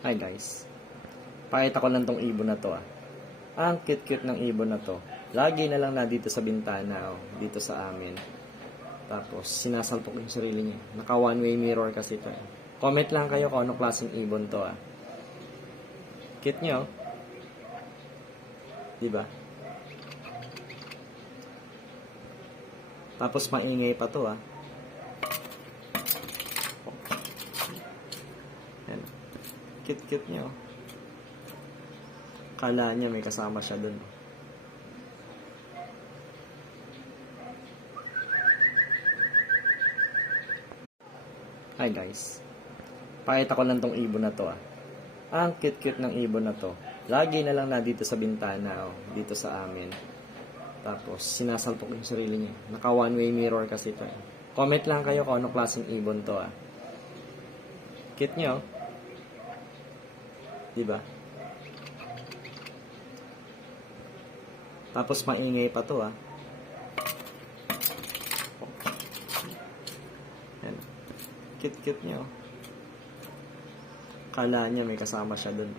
Hi guys, pakita ko lang tong ibon na to. Ang cute-cute ng ibon na to. Lagi na lang na dito sa bintana, dito sa amin. Tapos sinasalpok yung sarili niya. Naka one-way mirror kasi to. Comment lang kayo kung anong klaseng ibon to. Cute nyo, diba? Tapos maingay pa to. Yan. Cute niya. Kala niya may kasama siya dun. Hi guys, pakita ko lang tong ibon na to. Ang cute-cute ng ibon na to. Lagi na lang na dito sa bintana, dito sa amin. Tapos sinasalpok yung sarili niya. Naka one-way mirror kasi to. Comment lang kayo kung anong klaseng ibon to. Cute nyo, diba? Tapos maingay pa to. Yan. Cute niya. Kala niya may kasama siya dun.